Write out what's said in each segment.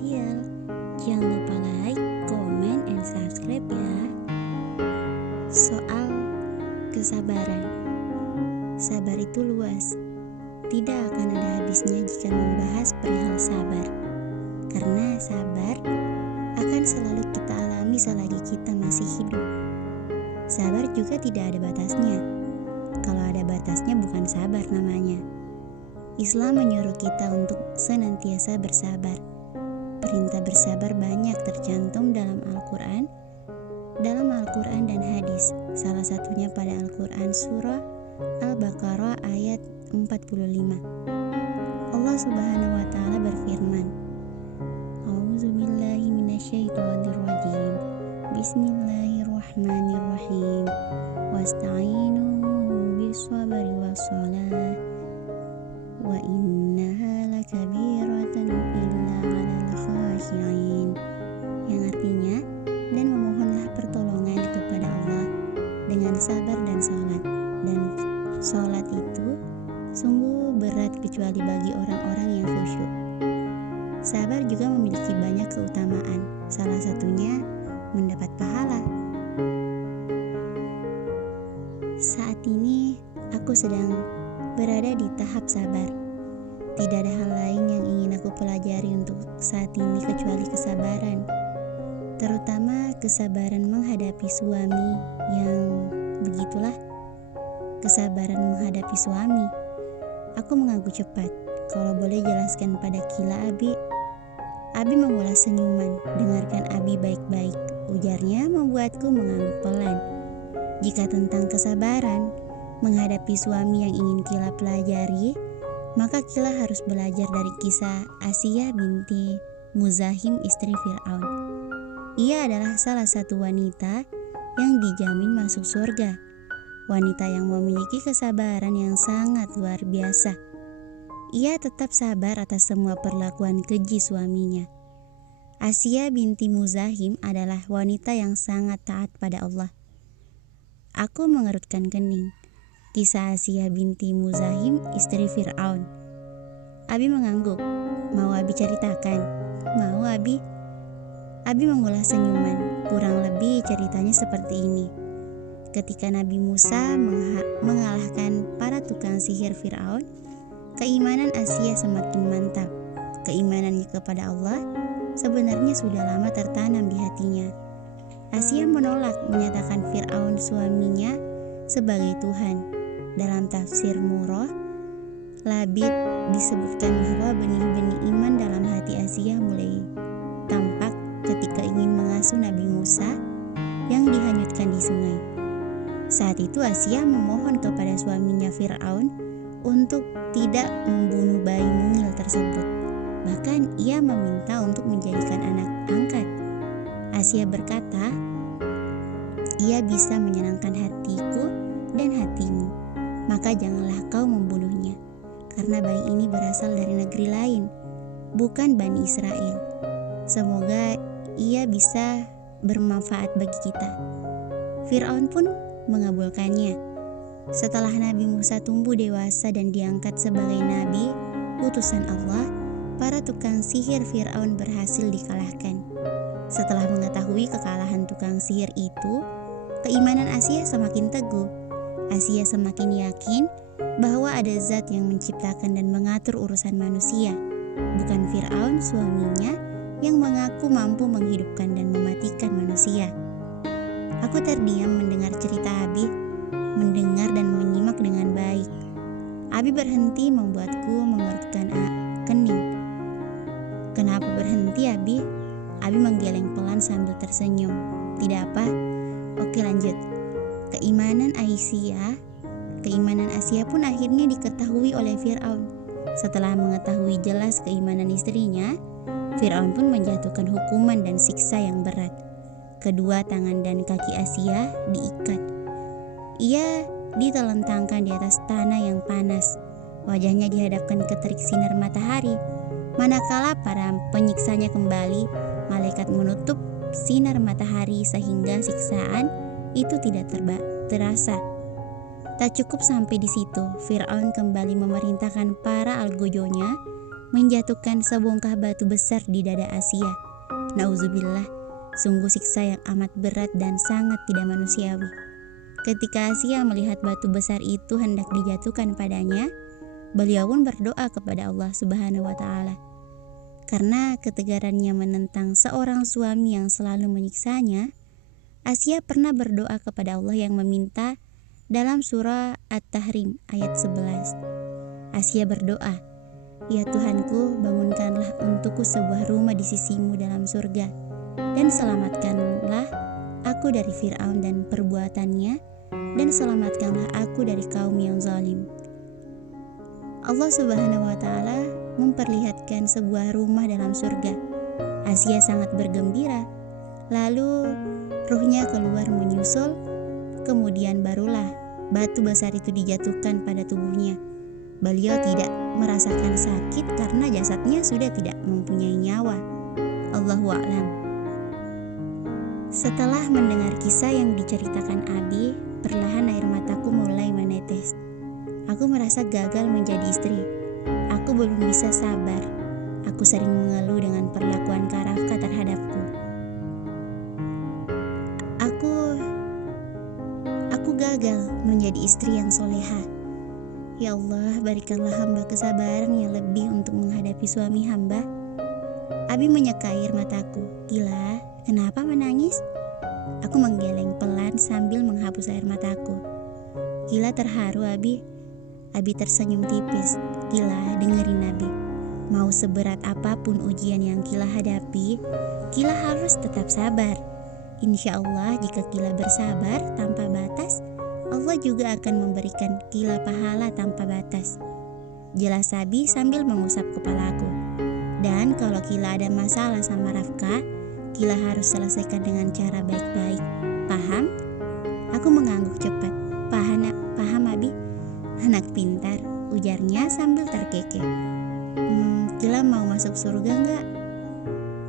Official. Jangan lupa like, comment, and subscribe ya. Soal kesabaran. Sabar itu luas. Tidak akan ada habisnya jika membahas perihal sabar. Karena sabar akan selalu kita alami selagi kita masih hidup. Sabar juga tidak ada batasnya. Kalau ada batasnya bukan sabar namanya. Islam menyuruh kita untuk senantiasa bersabar. Perintah bersabar banyak tercantum dalam Al-Quran dan hadis. Salah satunya pada Al-Quran surah Al-Baqarah ayat 45. Allah Subhanahu wa taala berfirman, A'udzubillahi minasyaitonirrajim. Bismillahirrahmanirrahim. Wasta'inu bis-sabri was-shalah. Wa innaha lakabiratan illa 'alal khashi'in. Yang artinya, dan memohonlah pertolongan kepada Allah dengan sabar dan salat. Dan salat itu sungguh berat kecuali bagi orang-orang yang khusyuk. Sabar juga memiliki banyak keutamaan. Salah satunya mendapat pahala. Saat ini aku sedang berada di tahap sabar. Tidak ada hal lain yang ingin aku pelajari untuk saat ini kecuali kesabaran. Terutama kesabaran menghadapi suami yang begitulah. Kesabaran menghadapi suami. Aku mengaku cepat. Kalau boleh jelaskan pada Kila Abi. Abi mengulas senyuman. Dengarkan Abi baik-baik. Ujarnya membuatku mengangguk pelan. Jika tentang kesabaran menghadapi suami yang ingin Kila pelajari, maka Kila harus belajar dari kisah Asiyah binti Muzahim, istri Fir'aun. Ia adalah salah satu wanita yang dijamin masuk surga. Wanita yang memiliki kesabaran yang sangat luar biasa. Ia tetap sabar atas semua perlakuan keji suaminya. Asiyah binti Muzahim adalah wanita yang sangat taat pada Allah. Aku mengerutkan kening. Kisah Asiyah binti Muzahim, istri Fir'aun. Abi mengangguk. Mau Abi ceritakan? Mau Abi? Abi mengulas senyuman. Kurang lebih ceritanya seperti ini. Ketika Nabi Musa mengalahkan para tukang sihir Fir'aun, keimanan Asiyah semakin mantap. Keimanannya kepada Allah sebenarnya sudah lama tertanam di hatinya. Asiyah menolak menyatakan Fir'aun suaminya sebagai Tuhan. Dalam tafsir Murrah Labid disebutkan bahwa benih-benih iman dalam hati Asiyah mulai tampak ketika ingin mengasuh Nabi Musa yang dihanyutkan di sungai. Saat itu Asiyah memohon kepada suaminya Fir'aun untuk tidak membunuh bayi mungil tersebut. Bahkan ia meminta untuk menjadikan anak angkat. Asiyah berkata, ia bisa menyenangkan hatiku dan hatimu, maka janganlah kau membunuhnya, karena bayi ini berasal dari negeri lain, bukan Bani Israel. Semoga ia bisa bermanfaat bagi kita. Fir'aun pun mengabulkannya. Setelah Nabi Musa tumbuh dewasa dan diangkat sebagai nabi, utusan Allah, para tukang sihir Fir'aun berhasil dikalahkan. Setelah mengetahui kekalahan tukang sihir itu, keimanan Asiyah semakin teguh. Asiyah semakin yakin bahwa ada zat yang menciptakan dan mengatur urusan manusia, bukan Fir'aun suaminya yang mengaku mampu menghidupkan dan mematikan manusia. Aku terdiam mendengar cerita Abi, mendengar dan menyimak dengan baik. Abi berhenti membuatku mengerutkan kening. Kenapa berhenti Abi? Abi menggeleng pelan sambil tersenyum. Tidak apa. Oke, lanjut. Keimanan Asiyah pun akhirnya diketahui oleh Fir'aun. Setelah mengetahui jelas keimanan istrinya, Fir'aun pun menjatuhkan hukuman dan siksa yang berat. Kedua tangan dan kaki Asiyah diikat. Ia ditelentangkan di atas tanah yang panas. Wajahnya dihadapkan ke terik sinar matahari. Manakala para penyiksanya kembali, malaikat menutup sinar matahari sehingga siksaan itu tidak terasa. Tak cukup sampai di situ, Fir'aun kembali memerintahkan para algojonya menjatuhkan sebongkah batu besar di dada Asia. Nauzubillah, sungguh siksa yang amat berat dan sangat tidak manusiawi. Ketika Asia melihat batu besar itu hendak dijatuhkan padanya, beliau pun berdoa kepada Allah Subhanahu wa Ta'ala. Karena ketegarannya menentang seorang suami yang selalu menyiksanya, Asia pernah berdoa kepada Allah yang meminta dalam surah At-Tahrim ayat 11. Asia berdoa, "Ya Tuhanku, bangunkanlah untukku sebuah rumah di sisimu dalam surga, dan selamatkanlah aku dari Fir'aun dan perbuatannya, dan selamatkanlah aku dari kaum yang zalim." Allah Subhanahu wa Ta'ala memperlihatkan sebuah rumah dalam surga. Asia sangat bergembira. Lalu ruhnya keluar menyusul, kemudian barulah batu besar itu dijatuhkan pada tubuhnya. Beliau tidak merasakan sakit karena jasadnya sudah tidak mempunyai nyawa. Allahu a'lam. Setelah mendengar kisah yang diceritakan Abi, perlahan air mataku mulai menetes. Aku merasa gagal menjadi istri. Aku belum bisa sabar. Aku sering mengeluh dengan perlakuan Kak Rafka terhadapku. Aku gagal menjadi istri yang soleha. Ya Allah, berikanlah hamba kesabaran yang lebih untuk menghadapi suami hamba. Abi menyeka air mataku. "Gila, kenapa menangis?" Aku menggeleng pelan sambil menghapus air mataku. "Gila terharu, Abi." Abi tersenyum tipis. "Gila, dengerin Abi. Mau seberat apapun ujian yang Gila hadapi, Gila harus tetap sabar. Insya Allah jika Gila bersabar tanpa batas, Allah juga akan memberikan Gila pahala tanpa batas." Jelas Abi sambil mengusap kepalaku. "Dan kalau Gila ada masalah sama Rafka, Gila harus selesaikan dengan cara baik-baik. Paham?" Aku mengangguk cepat. Paham Abi." "Anak pintar," ujarnya sambil terkekeh. "Gila mau masuk surga enggak?"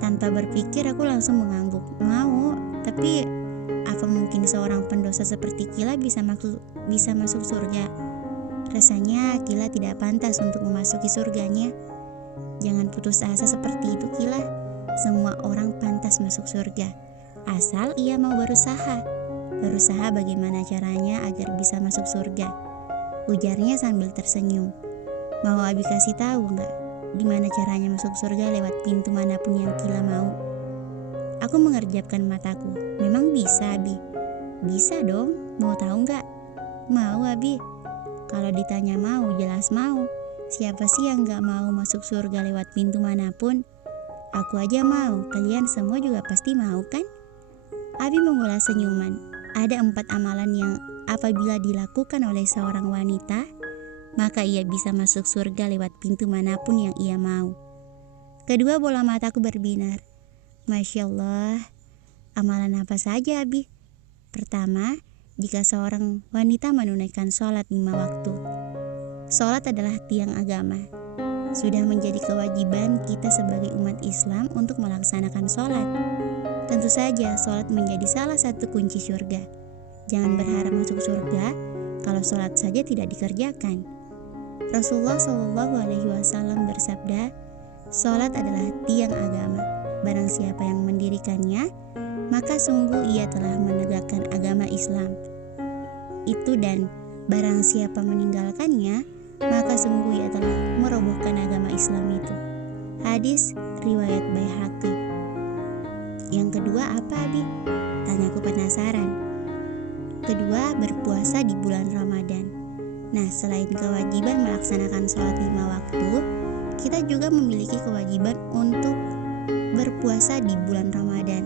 Tanpa berpikir aku langsung mengangguk. "Mau, tapi apa mungkin seorang pendosa seperti Gila bisa masuk surga? Rasanya Gila tidak pantas untuk memasuki surganya." "Jangan putus asa seperti itu Gila. Semua orang pantas masuk surga, asal ia mau berusaha. Berusaha bagaimana caranya agar bisa masuk surga?" ujarnya sambil tersenyum. "Mau Abi kasih tahu nggak gimana caranya masuk surga lewat pintu manapun yang Gila mau?" Aku mengerjapkan mataku. "Memang bisa Abi?" "Bisa dong, mau tahu nggak?" "Mau Abi." Kalau ditanya mau, jelas mau. Siapa sih yang nggak mau masuk surga lewat pintu manapun? Aku aja mau, kalian semua juga pasti mau kan? Abi mengulas senyuman. Ada 4 amalan yang apabila dilakukan oleh seorang wanita, maka ia bisa masuk surga lewat pintu manapun yang ia mau. Kedua bola mataku berbinar. Masya Allah, amalan apa saja Abi? Pertama, jika seorang wanita menunaikan sholat 5 waktu. Sholat adalah tiang agama. Sudah menjadi kewajiban kita sebagai umat Islam untuk melaksanakan sholat. Tentu saja sholat menjadi salah satu kunci surga. Jangan berharap masuk surga kalau sholat saja tidak dikerjakan. Rasulullah SAW bersabda, "Sholat adalah tiang agama. Barang siapa yang mendirikannya, maka sungguh ia telah menegakkan agama Islam. Itu dan barang siapa meninggalkannya, maka sungguh ia telah merobohkan agama Islam itu." Hadis riwayat Baihaqi. Yang kedua apa Abi? Tanyaku penasaran. Kedua, berpuasa di bulan Ramadan. Nah, selain kewajiban melaksanakan sholat 5 waktu, kita juga memiliki kewajiban untuk berpuasa di bulan Ramadan.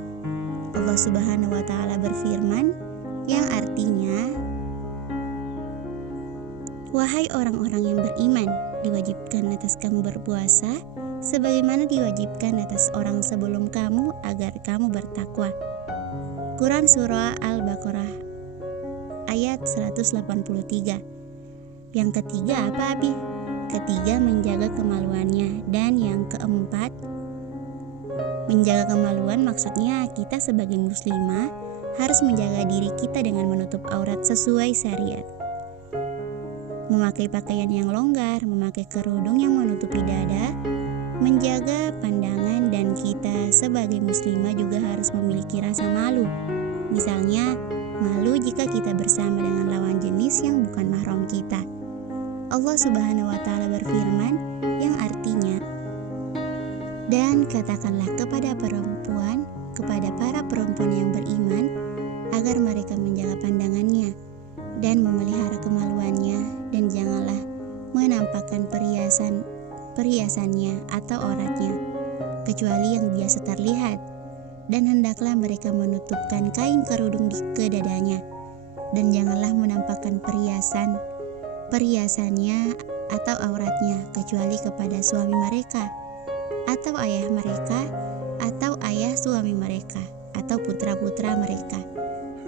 Allah Subhanahu wa Ta'ala berfirman yang artinya, "Wahai orang-orang yang beriman, diwajibkan atas kamu berpuasa sebagaimana diwajibkan atas orang sebelum kamu agar kamu bertakwa." Quran Surah Al-Baqarah ayat 183. Yang ketiga apa Abi? Ketiga, menjaga kemaluannya. Dan yang keempat, menjaga kemaluan maksudnya kita sebagai muslimah harus menjaga diri kita dengan menutup aurat sesuai syariat. memakai pakaian yang longgar, memakai kerudung yang menutupi dada, menjaga pandangan, dan kita sebagai muslimah juga harus memiliki rasa malu. Misalnya, malu jika kita bersama dengan lawan jenis yang bukan mahram kita. Allah Subhanahu wa Ta'ala berfirman yang artinya, "Dan katakanlah kepada para perempuan yang beriman agar mereka menjaga pandangannya dan memelihara kemaluannya, dan janganlah menampakkan perhiasannya atau auratnya kecuali yang biasa terlihat, dan hendaklah mereka menutupkan kain kerudung ke dadanya, dan janganlah menampakkan perhiasannya atau auratnya kecuali kepada suami mereka atau ayah mereka atau ayah suami mereka atau putra-putra mereka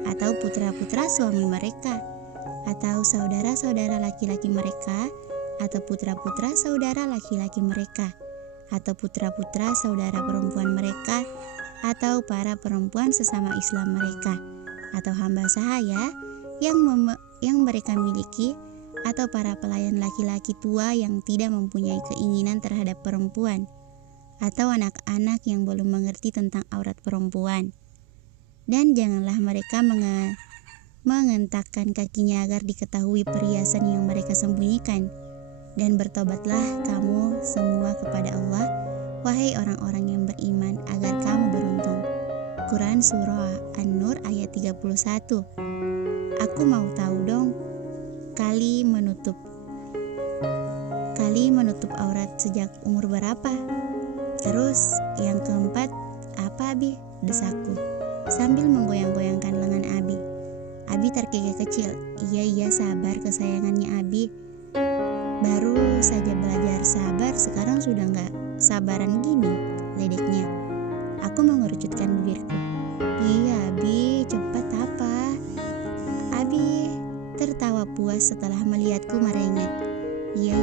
atau putra-putra suami mereka atau saudara-saudara laki-laki mereka atau putra-putra saudara laki-laki mereka atau putra-putra saudara perempuan mereka atau para perempuan sesama Islam mereka atau hamba sahaya yang mereka miliki atau para pelayan laki-laki tua yang tidak mempunyai keinginan terhadap perempuan atau anak-anak yang belum mengerti tentang aurat perempuan. Dan janganlah mereka mengentakkan kakinya agar diketahui perhiasan yang mereka sembunyikan. Dan bertobatlah kamu semua kepada Allah, wahai orang-orang yang beriman, agar kamu beruntung. Quran Surah An-Nur ayat 31. Aku mau tahu dong, kali menutup aurat sejak umur berapa? Terus yang keempat, apa Abi? Desakku sambil menggoyang-goyangkan lengan Abi. Abi terkekeh kecil. Iya sabar kesayangannya Abi. Baru saja belajar sabar, sekarang sudah gak sabaran gini, ledeknya. Aku mengerucutkan bibirku. Iya Abi, cepat apa? Abi tertawa puas setelah melihatku merengek. Iya,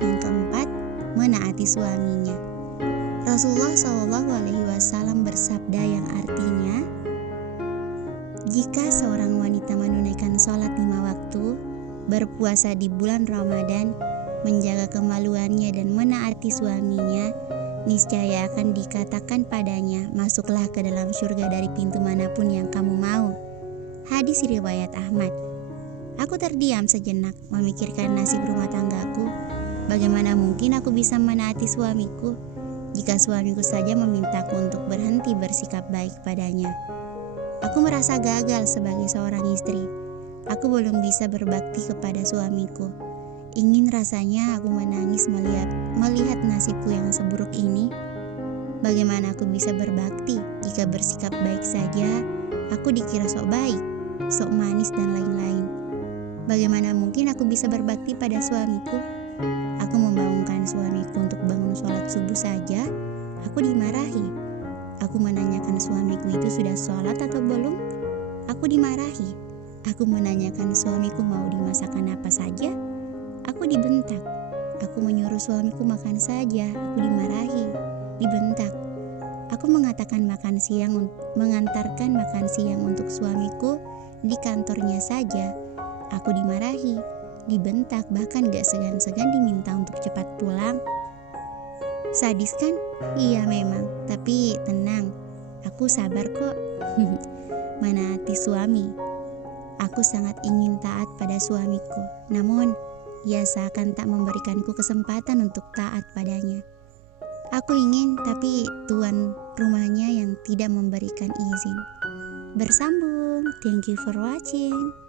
yang keempat, menaati suaminya. Rasulullah SAW bersabda yang artinya, jika seorang wanita menunaikan sholat 5 waktu, berpuasa di bulan Ramadan, menjaga kemaluannya dan menaati suaminya, niscaya akan dikatakan padanya, masuklah ke dalam surga dari pintu manapun yang kamu mau. Hadis riwayat Ahmad. Aku terdiam sejenak memikirkan nasib rumah tanggaku. Bagaimana mungkin aku bisa menaati suamiku jika suamiku saja memintaku untuk berhenti bersikap baik padanya? Aku merasa gagal sebagai seorang istri. Aku belum bisa berbakti kepada suamiku. Ingin rasanya aku menangis melihat nasibku yang seburuk ini. Bagaimana aku bisa berbakti jika bersikap baik saja aku dikira sok baik, sok manis dan lain-lain? Bagaimana mungkin aku bisa berbakti pada suamiku? Aku membangunkan suamiku untuk bangun sholat subuh saja, aku dimarahi. Aku menanyakan suamiku itu sudah sholat atau belum, aku dimarahi. Aku menanyakan suamiku mau dimasakan apa saja, aku dibentak. Aku menyuruh suamiku makan saja, aku dimarahi, dibentak. Aku mengatakan mengantarkan makan siang untuk suamiku di kantornya saja, aku dimarahi, dibentak, bahkan gak segan-segan diminta untuk cepat pulang. Sadis kan? Iya memang, tapi tenang, aku sabar kok. Menaati suami. Aku sangat ingin taat pada suamiku, namun ia seakan tak memberikanku kesempatan untuk taat padanya. Aku ingin, tapi tuan rumahnya yang tidak memberikan izin. Bersambung. Thank you for watching.